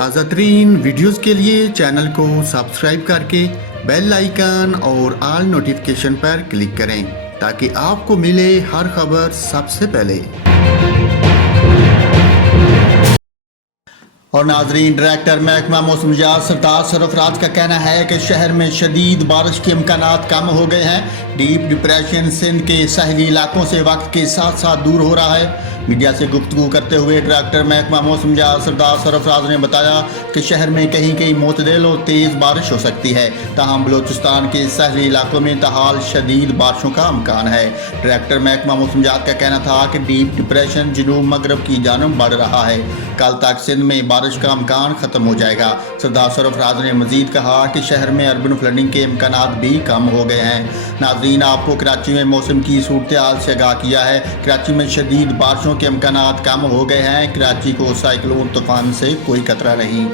ताज़ा तरीन वीडियोज़ के लिए चैनल को सब्सक्राइब करके बेल आइकन और ऑल नोटिफिकेशन पर क्लिक करें ताकि आपको मिले हर खबर सबसे पहले। और नाजरीन, डायरेक्टर महकमा मौसमियात सरदार सरफराज का कहना है कि शहर में शदीद बारिश के इम्कानात कम हो गए हैं। डीप डिप्रेशन सिंध के साहिली इलाकों से वक्त के साथ साथ दूर हो रहा है। मीडिया से गुफ्तगू करते हुए डायरेक्टर महकमा मौसमियात सरदार सरफराज ने बताया कि शहर में कहीं कहीं मुतदिल और तेज़ बारिश हो सकती है, ताहम बलोचिस्तान के साहिली इलाकों में ताहाल शदीद बारिशों का इम्कान है। डायरेक्टर महकमा मौसमियात का कहना था कि डीप डिप्रेशन जनूब मगरब की जानब बढ़ रहा है। कल तक सिंध में बारिश का इम्कान ख़त्म हो जाएगा। सरदार सरफराज ने मजीद कहा कि शहर में अर्बन फ्लडिंग के इम्कानात भी कम हो गए हैं। नाज़रीन, आपको कराची में मौसम की सूरत हाल से आगाह किया है। कराची में शदीद बारिशों के इम्कानात कम हो गए हैं। कराची को साइक्लोन तूफान से कोई खतरा नहीं।